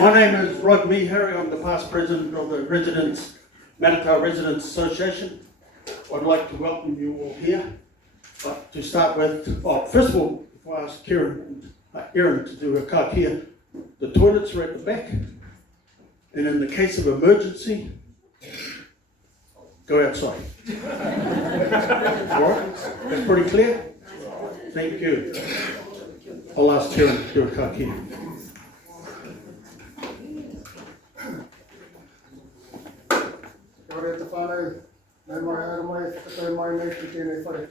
My name is Rod Harry. I'm the past president of the Matata Residents Association. I'd like to welcome you all here. But to start with, first of all, if I ask Erin to do a cut here, the toilets are at the back, and in the case of emergency, go outside. All right? That's pretty clear? Thank you. I'll ask Erin to do a cut here. Kia ora te whānau, nei mai haere mai, whakatau mai nei ki tēnei whare.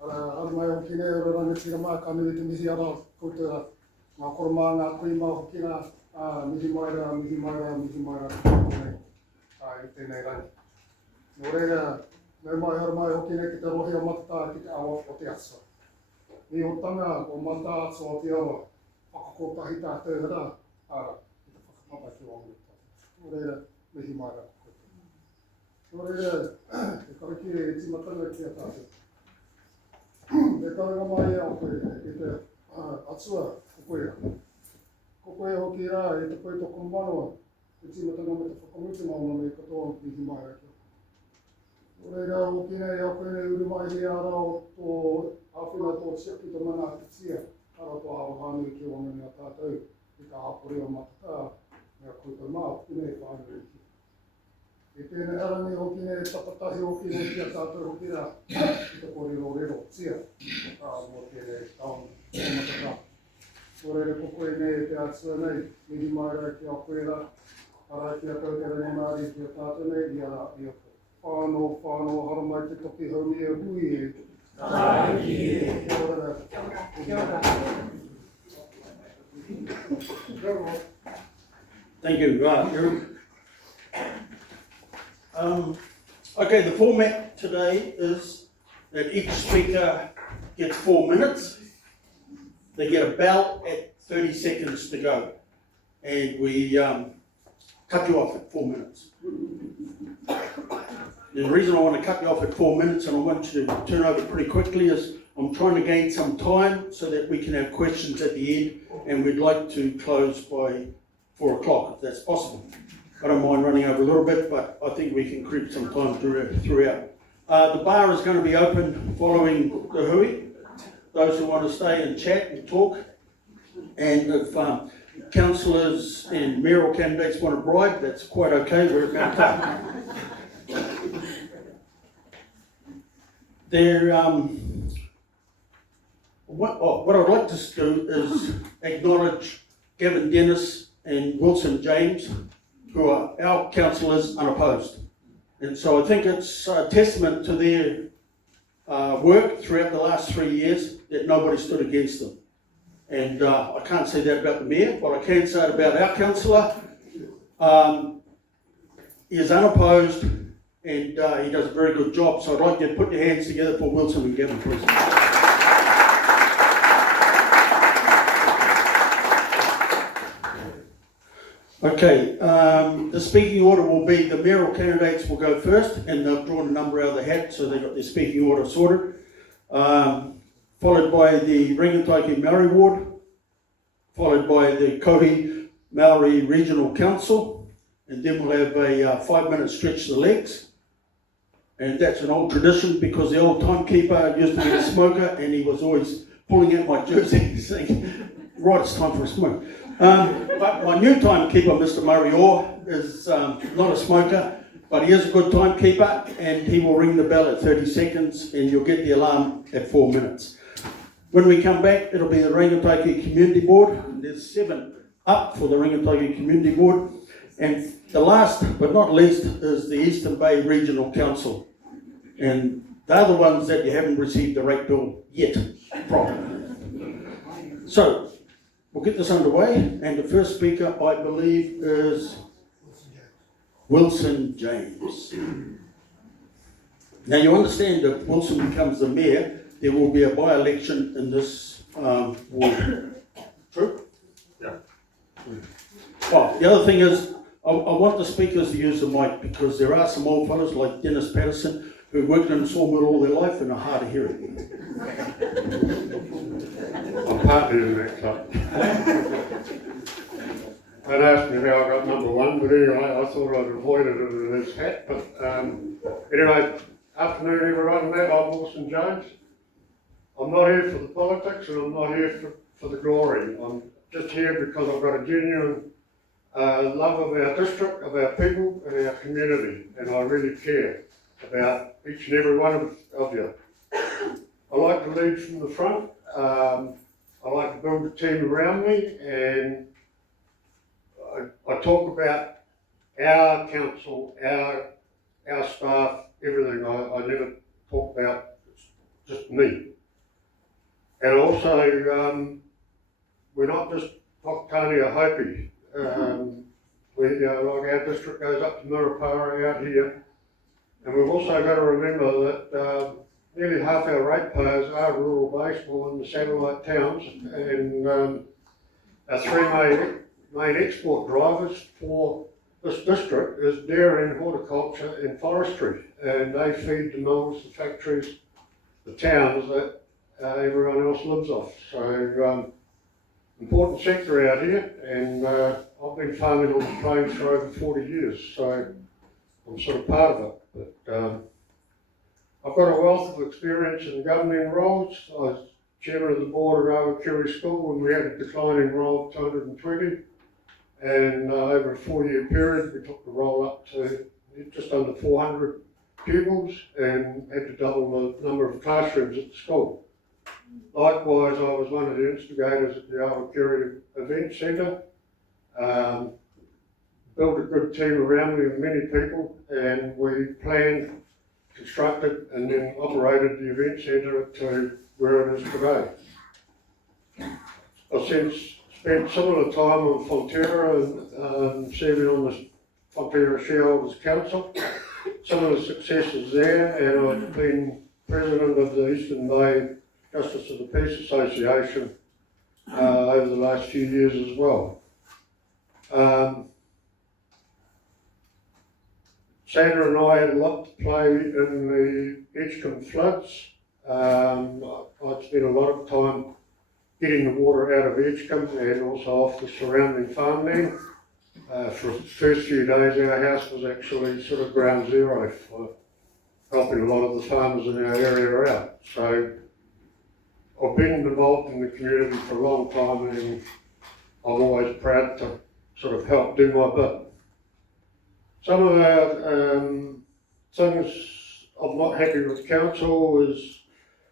Haere mai hoki nei, ora rangatira mā, ka nui te mihi ara, koutua ngā koromā, ngā kui mā hoki nā, mihi mai rā, nei, i tēnei rangi. Nō reira, nei mai haere mai hoki nei ki te rohi a Matata ki te awa o te aso. Ni o tanga o Matata aso o te awa, whakakotahi tātou hara, ara, ki te whakapapa ki o angu. Nō reira, mihi mai rā. Nō reira, te karakire e timatanga ki a tātou. E karanga mai au koe, e te atua kokoea. Kokoea hoki rā, e te koe toko manoa, e timatanga me te whakamuti mauna me katoa mihi mai rā. Nō reira, hoki nei, au koe nei uru mai he ara o tō awhina tō tiaki tō mana ki tia, ara tō hawa hānui ki o ngani a tātou, i ka hapori o Matata, mea koutou mā, hoki nei whānui ki. E tēnei arangi hoki nei tapatahi hoki nei ki a tātou hoki rā, i te kōrero rero tia, mō tēnei taon o Matata. Nō reira kokoe nei te atua nei, mihi mai rā ki a koe rā, ara ki a kau te rani māri ki a tātou nei, i ara i a koe. Whānau, hara mai te toki haumi e hui e. Tāki e. Kia ora. Kia ora. Thank you, Eric. Okay, the format today is that each speaker gets 4 minutes. They get a bell at 30 seconds to go. And we cut you off at 4 minutes. The reason I want to cut you off at 4 minutes and I want you to turn over pretty quickly is I'm trying to gain some time so that we can have questions at the end, and we'd like to close by 4 o'clock if that's possible. I don't mind running over a little bit, but I think we can creep some time throughout. The bar is going to be open following the hui. Those who want to stay and chat and talk. And if councillors and mayoral candidates want to bribe, that's quite okay. We're at Mount Clark. What I'd like to do is acknowledge Gavin Dennis and Wilson James, who are our councillors unopposed. And so I think it's a testament to their work throughout the last 3 years that nobody stood against them. And I can't say that about the mayor, but I can say it about our councillor. He is unopposed and he does a very good job. So I'd like you to put your hands together for Wilson and Gavin, please. Okay, the speaking order will be the mayoral candidates will go first, and they've drawn a number out of the hat, so they've got their speaking order sorted. Followed by the Rangataiki Maori Ward, followed by the Kohi Maori Regional Council, and then we'll have a 5-minute stretch the legs. And that's an old tradition because the old timekeeper used to be a smoker and he was always pulling out my jersey saying, right, it's time for a smoke. But my new timekeeper, Mr. Murray Orr, is not a smoker, but he is a good timekeeper, and he will ring the bell at 30 seconds and you'll get the alarm at 4 minutes. When we come back, it'll be the Rangataiki Community Board. There's 7 up for the Rangataiki Community Board. And the last but not least is the Eastern Bay Regional Council. And they're the ones that you haven't received the rate bill yet properly. So, we'll get this underway, and the first speaker, I believe, is Wilson James. Now, you understand that if Wilson becomes the mayor, there will be a by-election in this ward. True? Yeah. Well, the other thing is, I want the speakers to use the mic because there are some old fellows like Dennis Patterson who worked in a sawmill all their life and are hard of hearing. I'm partnered in that club. and asked me how I got number one, but anyway, I thought I'd avoided it in his hat. But anyway, afternoon everyone, I'm Wilson Jones. I'm not here for the politics and I'm not here for the glory. I'm just here because I've got a genuine love of our district, of our people and our community, and I really care about each and every one of you. I like to lead from the front. I like to build a team around me, and I talk about our council, our staff, everything. I never talk about just me. And also, we're not just Whakatane or Hopi. Like our district goes up to Murupara out here, and we've also got to remember that nearly half our ratepayers are rural based or in the satellite towns, and our three main export drivers for this district is dairy and horticulture and forestry, and they feed the mills, the factories, the towns that everyone else lives off. So important sector out here, and I've been farming on the plains for over 40 years, so I'm sort of part of it. But I've got a wealth of experience in governing roles. I was chairman of the board at Awakiri School when we had a declining roll of 220, and over a 4-year period we took the roll up to just under 400 pupils and had to double the number of classrooms at the school. Likewise, I was one of the instigators at the Awakiri Event Centre. Built a good team around me of many people, and we planned, constructed and then operated the event centre to where it is today. I've since spent similar time on Fonterra and serving on the Fonterra Shareholders Council. Some of the successes there, and I've been president of the Eastern Bay Justice of the Peace Association over the last few years as well. Sandra and I had a lot to play in the Edgecombe floods. I'd spent a lot of time getting the water out of Edgecombe and also off the surrounding farmland. For the first few days our house was actually sort of ground zero for helping a lot of the farmers in our area out. So I've been involved in the community for a long time, and I'm always proud to sort of help do my bit. Some of our things I'm not happy with council is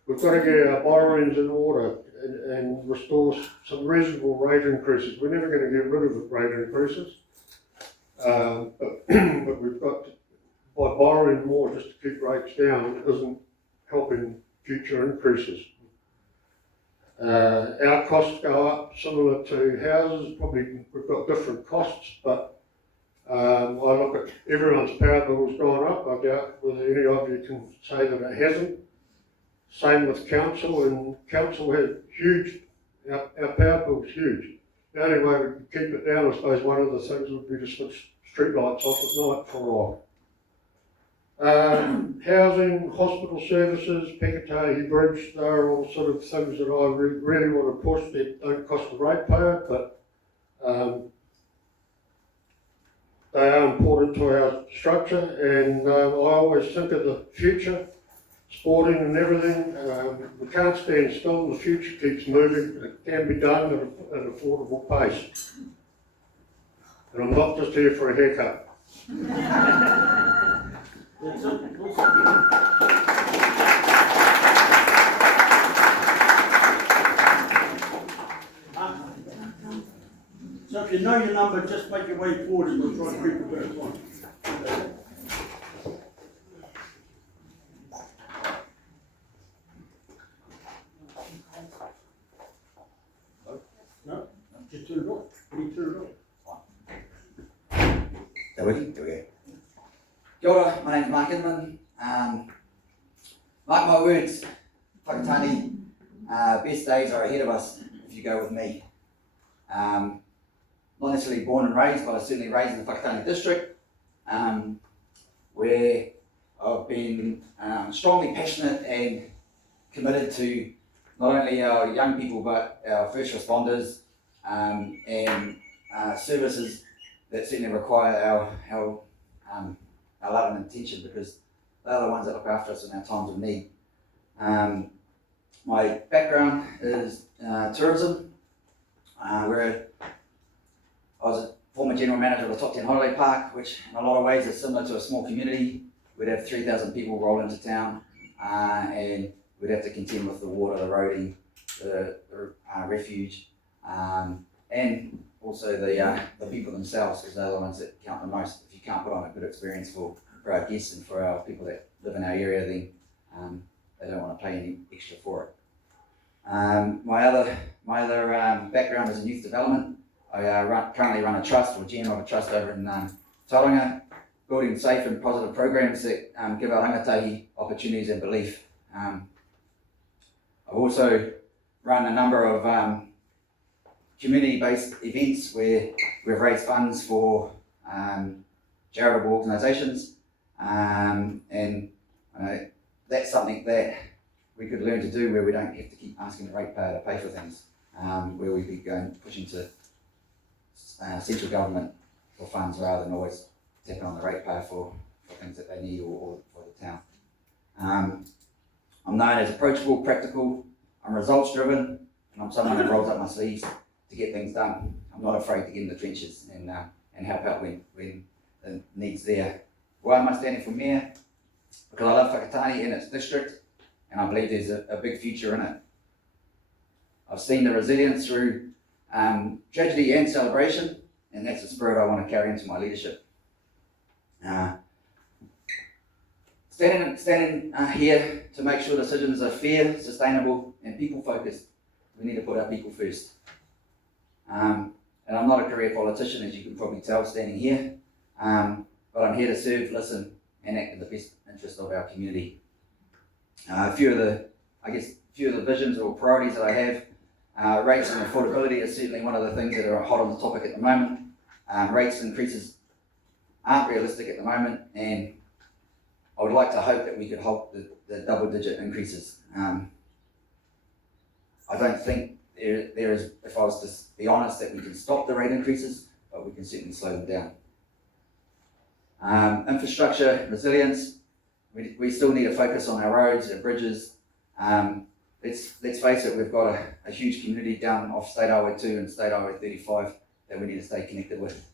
we've got to get our borrowings in order and restore some reasonable rate increases. We're never going to get rid of rate increases, but we've got to, by borrowing more just to keep rates down, it isn't helping future increases. Our costs go up similar to houses. Probably we've got different costs, but I look at everyone's power bill's gone up. I doubt whether any of you can say that it hasn't. Same with council, and council has huge, our power bill's huge. The only way we can keep it down, I suppose, one of the things would be to switch street lights off at night for a while. Housing, hospital services, Pekatahi Bridge, they're all sort of things that I really want to push that don't cost the ratepayer, but they are important to our structure, and I always think of the future, sporting and everything. We can't stand still, the future keeps moving, it can be done at an affordable pace. And I'm not just here for a haircut. So if you know your number, just make your way forward and we'll try to keep it very fine. No? Just turn it off. You turn it off. There we go. Kia ora, my name is Mark Inman. Mark my words, Whakatane, best days are ahead of us if you go with me. Not necessarily born and raised, but I was certainly raised in the Whakatane district, where I've been strongly passionate and committed to not only our young people but our first responders and services that certainly require our love and attention, because they're the ones that look after us in our times of need. My background is tourism, where I was a former general manager of the Top 10 Holiday Park, which in a lot of ways is similar to a small community. We'd have 3,000 people roll into town, and we'd have to contend with the water, the roading, the refuge, and also the people themselves, because they're the ones that count the most. If you can't put on a good experience for our guests and for our people that live in our area, then they don't want to pay any extra for it. My other background is in youth development. I currently run a trust, or GM of a trust over in Tauranga, building safe and positive programs that give our rangatahi opportunities and belief. I've also run a number of community-based events where we've raised funds for charitable organisations, and that's something that we could learn to do, where we don't have to keep asking the ratepayer to pay for things, where we could go and push into central government for funds rather than always tapping on the ratepayer for things that they need or for the town. I'm known as approachable, practical, I'm results driven, and I'm someone who rolls up my sleeves to get things done. I'm not afraid to get in the trenches and help out when the need's there. Why am I standing for Mayor? Because I love Whakatane and its district, and I believe there's a big future in it. I've seen the resilience through tragedy and celebration, and that's the spirit I want to carry into my leadership. Standing here to make sure decisions are fair, sustainable, and people-focused. We need to put our people first. And I'm not a career politician, as you can probably tell, standing here, but I'm here to serve, listen, and act in the best interest of our community. A few of the visions or priorities that I have, rates and affordability is certainly one of the things that are hot on the topic at the moment. Rates increases aren't realistic at the moment, and I would like to hope that we could halt the double-digit increases. I don't think there is, if I was to be honest, that we can stop the rate increases, but we can certainly slow them down. Infrastructure, resilience, we still need to focus on our roads, our bridges. Let's face it, we've got a huge community down off State Highway 2 and State Highway 35 that we need to stay connected with.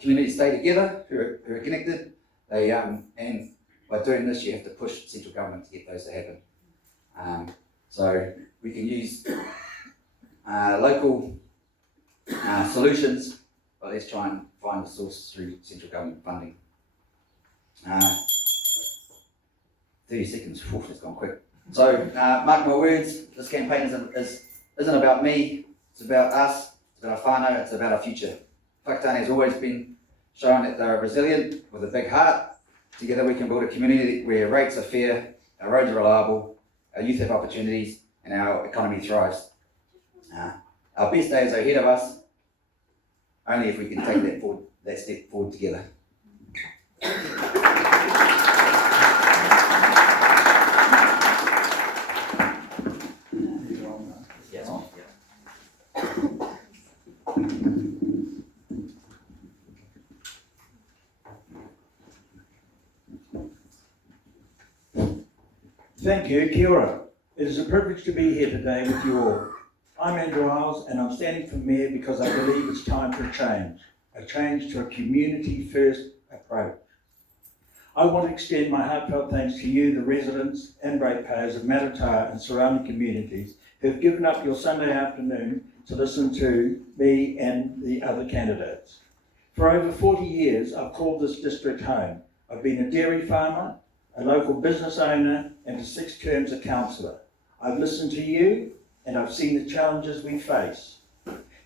Communities stay together, who are connected, and by doing this you have to push central government to get those to happen. So we can use local solutions, but let's try and find the source through central government funding. 30 seconds, whew, that's gone quick. So mark my words, this campaign isn't about me, it's about us, it's about our whānau, it's about our future. Whakatane has always been showing that they're resilient with a big heart. Together we can build a community where rates are fair, our roads are reliable, our youth have opportunities, and our economy thrives. Our best days are ahead of us, only if we can take that step forward together. Yes. Thank you, kia ora. It is a privilege to be here today with you all. I'm Andrew Isles and I'm standing for Mayor because I believe it's time for a change to a community-first approach. I want to extend my heartfelt thanks to you, the residents and ratepayers of Matata and surrounding communities who have given up your Sunday afternoon to listen to me and the other candidates. For over 40 years, I've called this district home. I've been a dairy farmer, a local business owner, and for 6 terms a councillor. I've listened to you, and I've seen the challenges we face.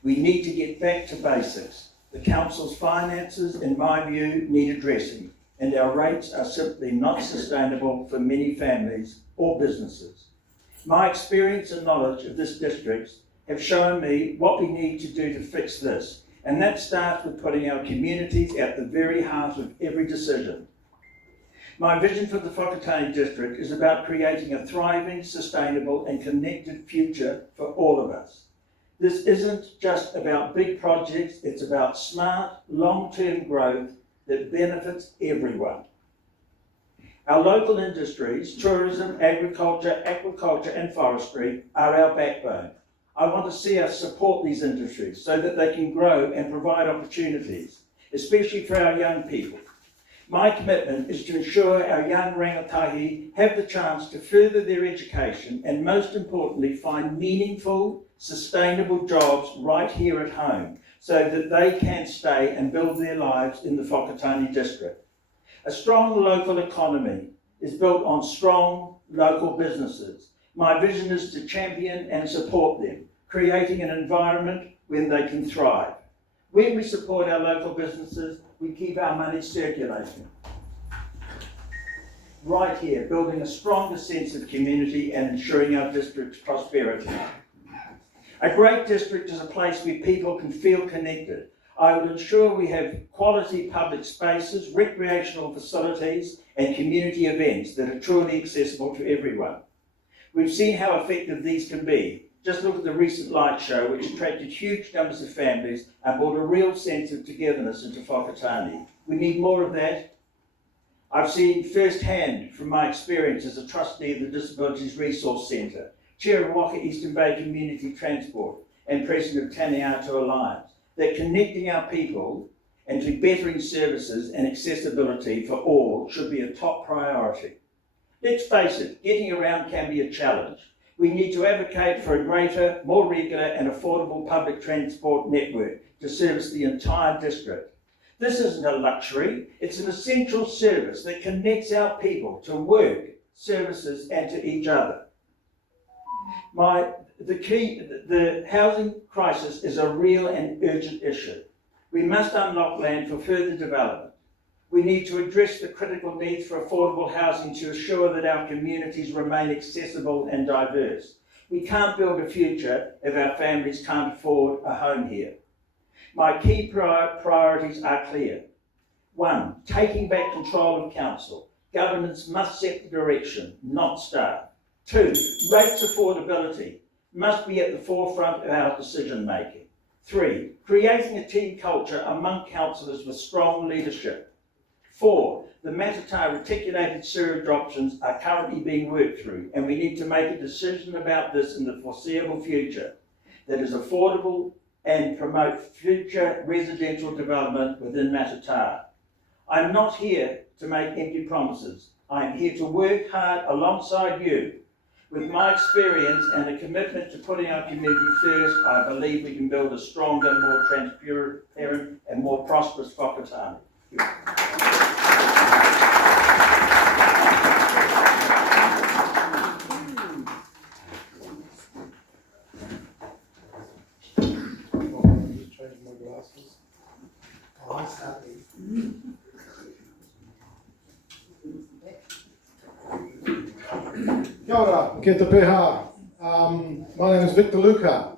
We need to get back to basics. The council's finances, in my view, need addressing, and our rates are simply not sustainable for many families or businesses. My experience and knowledge of this district have shown me what we need to do to fix this, and that starts with putting our communities at the very heart of every decision. My vision for the Whakatane district is about creating a thriving, sustainable and connected future for all of us. This isn't just about big projects, it's about smart, long-term growth that benefits everyone. Our local industries, tourism, agriculture, aquaculture and forestry are our backbone. I want to see us support these industries so that they can grow and provide opportunities, especially for our young people. My commitment is to ensure our young rangatahi have the chance to further their education and, most importantly, find meaningful, sustainable jobs right here at home so that they can stay and build their lives in the Whakatane district. A strong local economy is built on strong local businesses. My vision is to champion and support them, creating an environment where they can thrive. When we support our local businesses, we keep our money circulating. Right here, building a stronger sense of community and ensuring our district's prosperity. A great district is a place where people can feel connected. I would ensure we have quality public spaces, recreational facilities and community events that are truly accessible to everyone. We've seen how effective these can be. Just look at the recent light show, which attracted huge numbers of families and brought a real sense of togetherness into Whakatane. We need more of that. I've seen firsthand from my experience as a trustee of the Disabilities Resource Centre, chair of Waka Eastern Bay Community Transport and president of Taneato Alliance, that connecting our people and to bettering services and accessibility for all should be a top priority. Let's face it, getting around can be a challenge. We need to advocate for a greater, more regular and affordable public transport network to service the entire district. This isn't a luxury, it's an essential service that connects our people to work, services and to each other. The housing crisis is a real and urgent issue. We must unlock land for further development. We need to address the critical needs for affordable housing to ensure that our communities remain accessible and diverse. We can't build a future if our families can't afford a home here. My key priorities are clear. 1, taking back control of council. Governments must set the direction, not staff. 2, rates affordability must be at the forefront of our decision making. 3, creating a team culture among councillors with strong leadership. 4, the Matata reticulated sewerage options are currently being worked through, and we need to make a decision about this in the foreseeable future that is affordable and promote future residential development within Matata. I'm not here to make empty promises. I'm here to work hard alongside you. With my experience and a commitment to putting our community first, I believe we can build a stronger, more transparent and more prosperous Whakatane. Kia ora, ke te pēhā. My name is Victor Luca,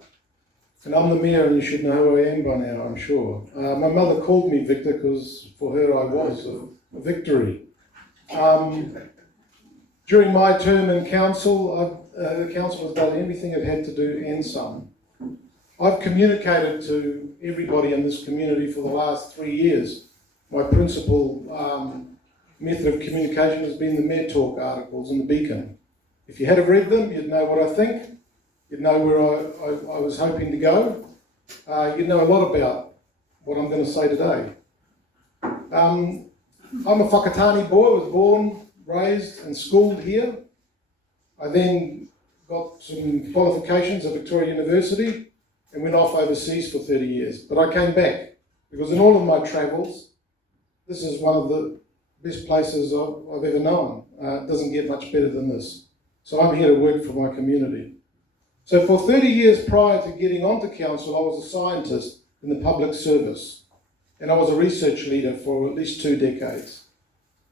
and I'm the mayor, and you should know who I am by now, I'm sure. My mother called me Victor because for her I was a victory. During my term in council, the council has done everything it had to do and some. I've communicated to everybody in this community for the last 3 years. My principal method of communication has been the Mayor Talk articles in the Beacon. If you had read them, you'd know what I think, you'd know where I was hoping to go, you'd know a lot about what I'm going to say today. I'm a Whakatane boy, was born, raised and schooled here. I then got some qualifications at Victoria University and went off overseas for 30 years. But I came back because in all of my travels, this is one of the best places I've ever known. It doesn't get much better than this. So I'm here to work for my community. So for 30 years prior to getting onto council, I was a scientist in the public service. And I was a research leader for at least 2 decades.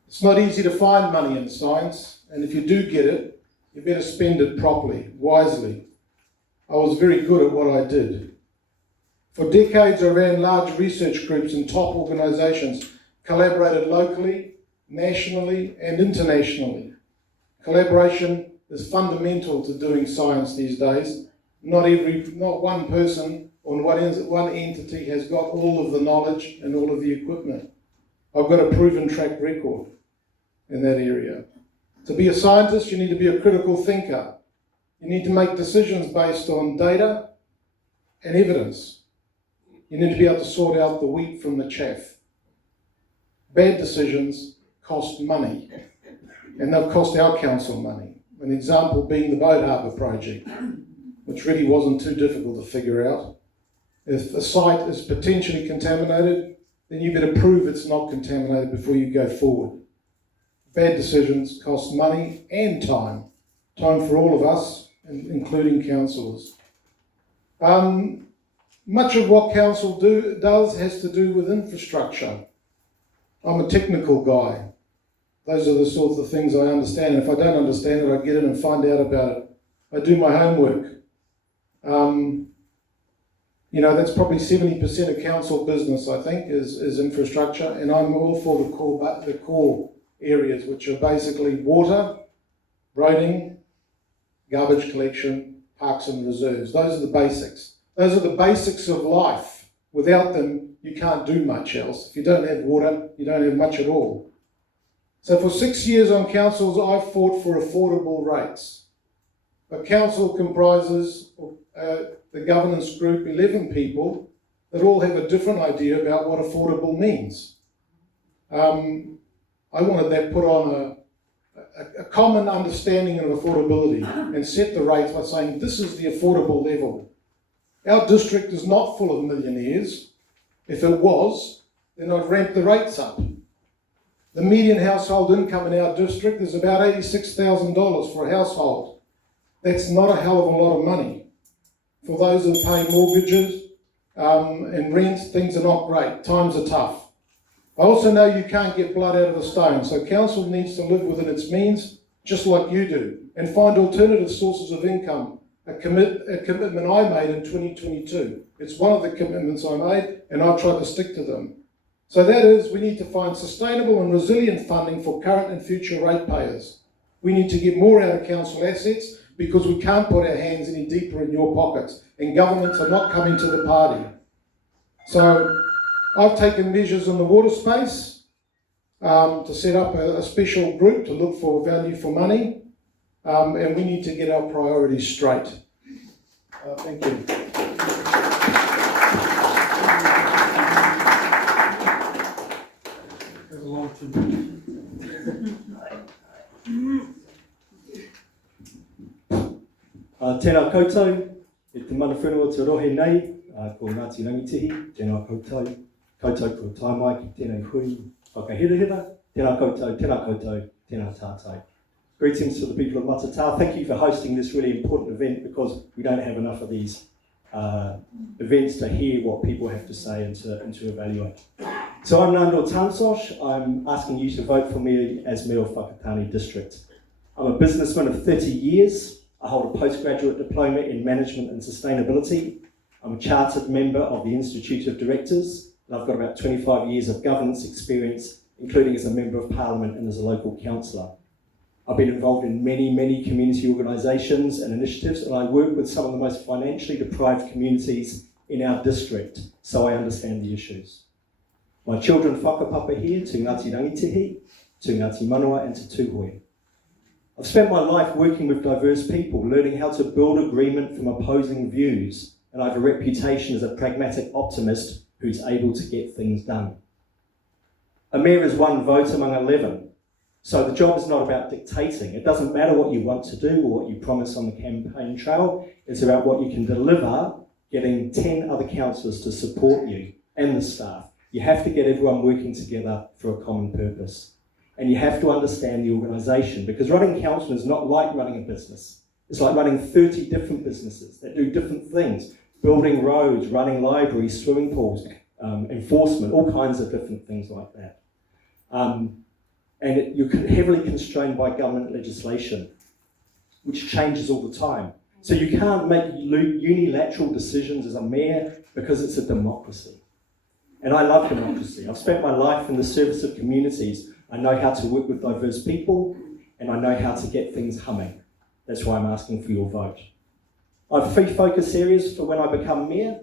It's not easy to find money in science, and if you do get it, you better spend it properly, wisely. I was very good at what I did. For decades, I ran large research groups in top organisations, collaborated locally, nationally, and internationally. Collaboration is fundamental to doing science these days, Not one person or one entity has got all of the knowledge and all of the equipment. I've got a proven track record in that area. To be a scientist, you need to be a critical thinker. You need to make decisions based on data and evidence. You need to be able to sort out the wheat from the chaff. Bad decisions cost money, and they've cost our council money. An example being the Boat Harbour project, which really wasn't too difficult to figure out. If a site is potentially contaminated, then you better prove it's not contaminated before you go forward. Bad decisions cost money and time for all of us, including councillors. Much of what council does has to do with infrastructure. I'm a technical guy. Those are the sorts of things I understand. And if I don't understand it, I get in and find out about it. I do my homework. That's probably 70% of council business, I think, is infrastructure. And I'm all for the core areas, which are basically water, roading, garbage collection, parks and reserves. Those are the basics. Those are the basics of life. Without them, you can't do much else. If you don't have water, you don't have much at all. So for 6 years on councils, I've fought for affordable rates. A council comprises the governance group, 11 people that all have a different idea about what affordable means. I wanted that put on a common understanding of affordability and set the rates by saying this is the affordable level. Our district is not full of millionaires. If it was, then I'd ramp the rates up. The median household income in our district is about $86,000 for a household. That's not a hell of a lot of money. For those that pay mortgages and rent, things are not great. Times are tough. I also know you can't get blood out of a stone, so council needs to live within its means, just like you do, and find alternative sources of income. A commitment I made in 2022. It's one of the commitments I made, and I tried to stick to them. So that is, we need to find sustainable and resilient funding for current and future ratepayers. We need to get more out of council assets because we can't put our hands any deeper in your pockets, and governments are not coming to the party. So I've taken measures in the water space to set up a special group to look for value for money. And we need to get our priorities straight. Thank you. There's a lot to Tēnā koutou, e te mana whenua te rohe nei, ko Ngāti Rangitihi, tēnā koutou, koutou ko tai mai ki tēnei hui whakahirahira, tēnā koutou, tēnā tātou. Greetings to the people of Matata. Thank you for hosting this really important event because we don't have enough of these events to hear what people have to say and to evaluate. So I'm Nandor Tamsosh. I'm asking you to vote for me as Mayor of Whakatane District. I'm a businessman of 30 years. I hold a postgraduate diploma in management and sustainability. I'm a chartered member of the Institute of Directors, and I've got about 25 years of governance experience, including as a member of parliament and as a local councillor. I've been involved in many community organisations and initiatives, and I work with some of the most financially deprived communities in our district, so I understand the issues. My children whakapapa here, to Ngāti Rangitihi, to Ngāti Manawa and to Tūhoe. I've spent my life working with diverse people, learning how to build agreement from opposing views, and I have a reputation as a pragmatic optimist who's able to get things done. A mayor is one vote among 11. So the job is not about dictating. It doesn't matter what you want to do or what you promise on the campaign trail. It's about what you can deliver, getting 10 other councillors to support you and the staff. You have to get everyone working together for a common purpose. And you have to understand the organisation, because running council is not like running a business. It's like running 30 different businesses that do different things. Building roads, running libraries, swimming pools, enforcement, all kinds of different things like that. And you're heavily constrained by government legislation, which changes all the time. So you can't make unilateral decisions as a mayor because it's a democracy. And I love democracy. I've spent my life in the service of communities. I know how to work with diverse people, and I know how to get things humming. That's why I'm asking for your vote. I have 3 focus areas for when I become mayor.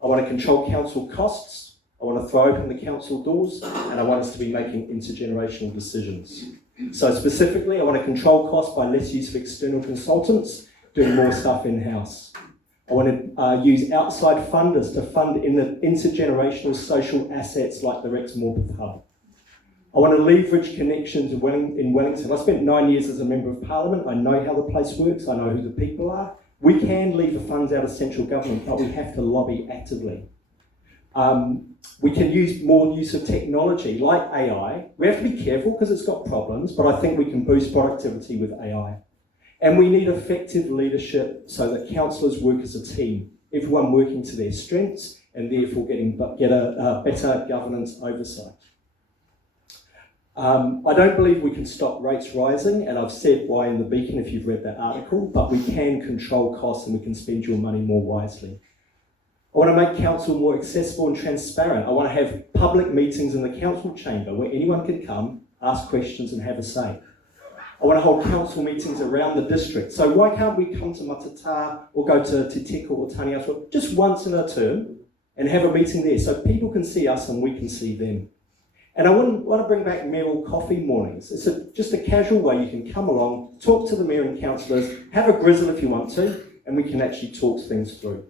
I want to control council costs, I want to throw open the council doors, and I want us to be making intergenerational decisions. So specifically, I want to control costs by less use of external consultants, doing more stuff in-house. I want to use outside funders to fund in the intergenerational social assets like the Rex Morpeth Hub. I want to leverage connections in Wellington. I spent 9 years as a Member of Parliament. I know how the place works. I know who the people are. We can leave the funds out of central government, but we have to lobby actively. We can use more use of technology like AI. We have to be careful because it's got problems, but I think we can boost productivity with AI. And we need effective leadership so that councillors work as a team, everyone working to their strengths and therefore get a better governance oversight. I don't believe we can stop rates rising, and I've said why in the Beacon if you've read that article, but we can control costs and we can spend your money more wisely. I want to make council more accessible and transparent. I want to have public meetings in the council chamber where anyone can come, ask questions and have a say. I want to hold council meetings around the district. So why can't we come to Matata or go to Te Teko or Taniatua just once in a term and have a meeting there so people can see us and we can see them? And I want to bring back mayoral coffee mornings. It's just a casual way you can come along, talk to the mayor and councillors, have a grizzle if you want to, and we can actually talk things through.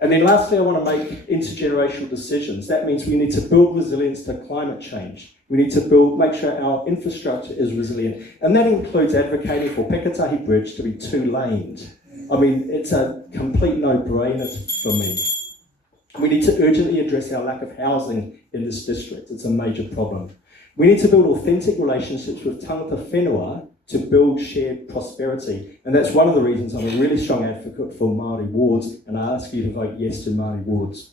And then lastly, I want to make intergenerational decisions. That means we need to build resilience to climate change. We need to make sure our infrastructure is resilient. And that includes advocating for Pekatahi Bridge to be 2-laned. I mean, it's a complete no-brainer for me. We need to urgently address our lack of housing in this district. It's a major problem. We need to build authentic relationships with tangata whenua to build shared prosperity. And that's one of the reasons I'm a really strong advocate for Māori wards, and I ask you to vote yes to Māori wards.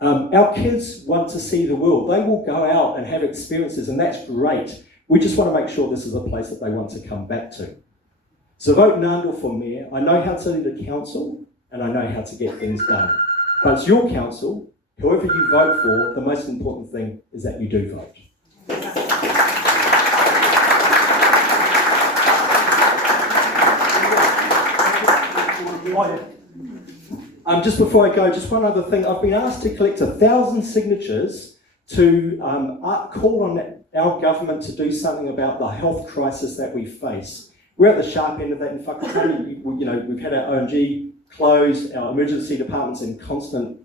Our kids want to see the world. They will go out and have experiences, and that's great. We just want to make sure this is a place that they want to come back to. So vote Ngāndle for mayor. I know how to lead a council, and I know how to get things done. But it's your council. Whoever you vote for, the most important thing is that you do vote. Just before I go, just one other thing. I've been asked to collect 1,000 signatures to call on our government to do something about the health crisis that we face. We're at the sharp end of that in Whakatane. We've had our OMG closed, our emergency department's in constant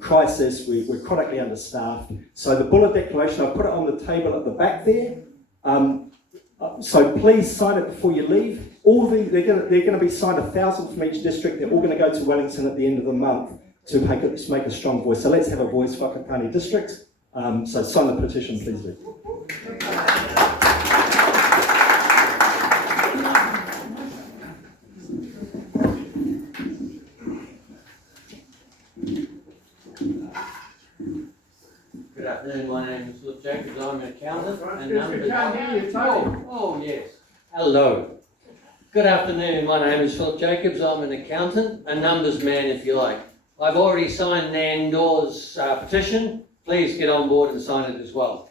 crisis, we're chronically understaffed. So the bullet declaration, I put it on the table at the back there. So please sign it before you leave. They're going to be signed 1,000 from each district. They're all going to go to Wellington at the end of the month to make a strong voice. So let's have a voice for Whakatane District. So sign the petition, please do. Good afternoon, my name is Philip Jacobs, I'm an accountant and numbers... Oh yes, hello. Good afternoon, my name is Philip Jacobs, I'm an accountant, a numbers man if you like. I've already signed Nandor's petition, please get on board and sign it as well.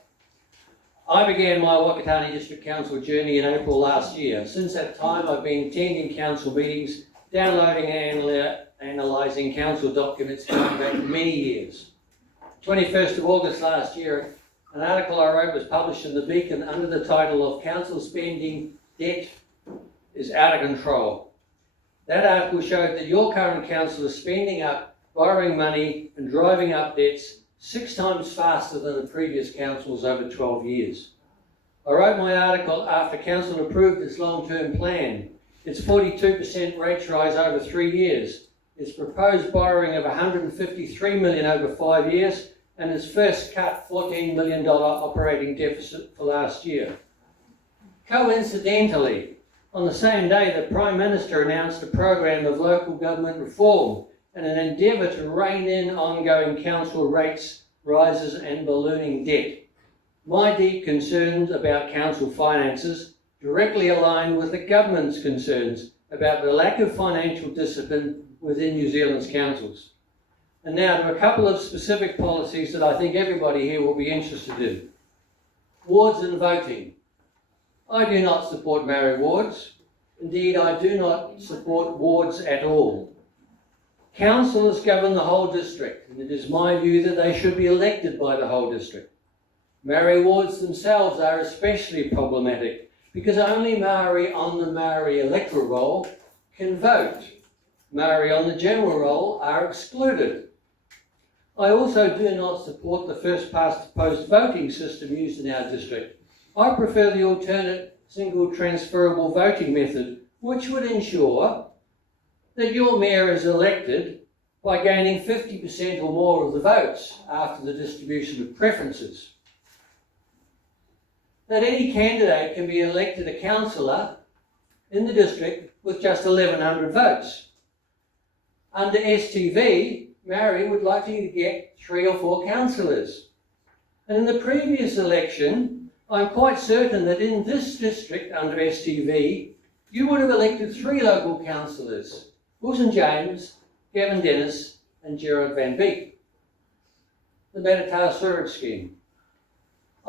I began my Whakatane District Council journey in April last year. Since that time I've been attending council meetings, downloading and analysing council documents going back many years. 21st of August last year, an article I wrote was published in the Beacon under the title of Council Spending Debt is Out of Control. That article showed that your current council is spending up, borrowing money and driving up debts 6 times faster than the previous councils over 12 years. I wrote my article after council approved its long-term plan, its 42% rates rise over 3 years, its proposed borrowing of $153 million over 5 years, and its first cut $14 million operating deficit for last year. Coincidentally, on the same day the Prime Minister announced a program of local government reform and an endeavour to rein in ongoing council rates rises and ballooning debt. My deep concerns about council finances directly align with the government's concerns about the lack of financial discipline within New Zealand's councils. And now to a couple of specific policies that I think everybody here will be interested in. Wards and voting. I do not support Maori wards. Indeed, I do not support wards at all. Councillors govern the whole district, and it is my view that they should be elected by the whole district. Maori wards themselves are especially problematic because only Maori on the Maori electoral roll can vote. Maori on the general roll are excluded. I also do not support the first past the post voting system used in our district. I prefer the alternate single transferable voting method, which would ensure that your mayor is elected by gaining 50% or more of the votes after the distribution of preferences. That any candidate can be elected a councillor in the district with just 1,100 votes. Under STV, Maori would likely get 3 or 4 councillors. And in the previous election, I'm quite certain that in this district under STV, you would have elected 3 local councillors, Wilson James, Gavin Dennis and Gerard Van Beek. The Matata Sewerage Scheme.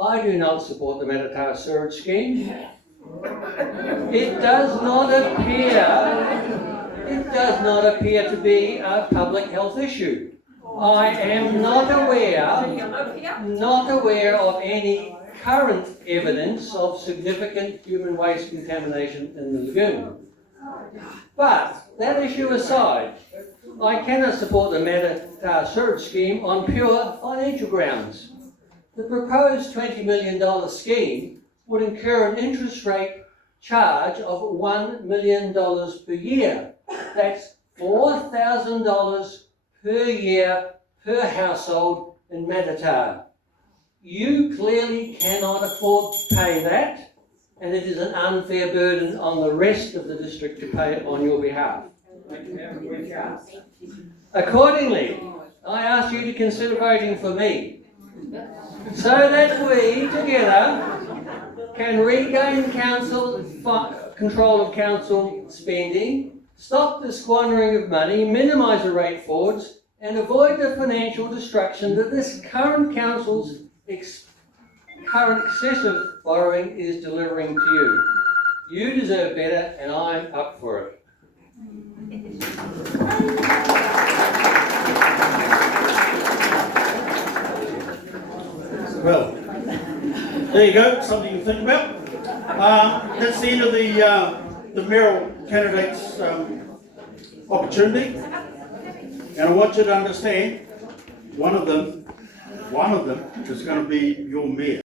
I do not support the Matata Sewerage Scheme. It does not appear to be a public health issue. I am not aware of any current evidence of significant human waste contamination in the lagoon. But that issue aside, I cannot support the Matata Sewerage Scheme on pure financial grounds. The proposed $20 million scheme would incur an interest rate charge of $1 million per year. That's $4,000 per year per household in Matata. You clearly cannot afford to pay that, and it is an unfair burden on the rest of the district to pay it on your behalf. Accordingly, I ask you to consider voting for me, so that we together can regain control of council spending, stop the squandering of money, minimise the rate forwards, and avoid the financial destruction that this current council's current excessive borrowing is delivering to you. You deserve better, and I'm up for it. Well, there you go, something to think about. That's the end of the mayoral candidates' opportunity. And I want you to understand, one of them is going to be your mayor.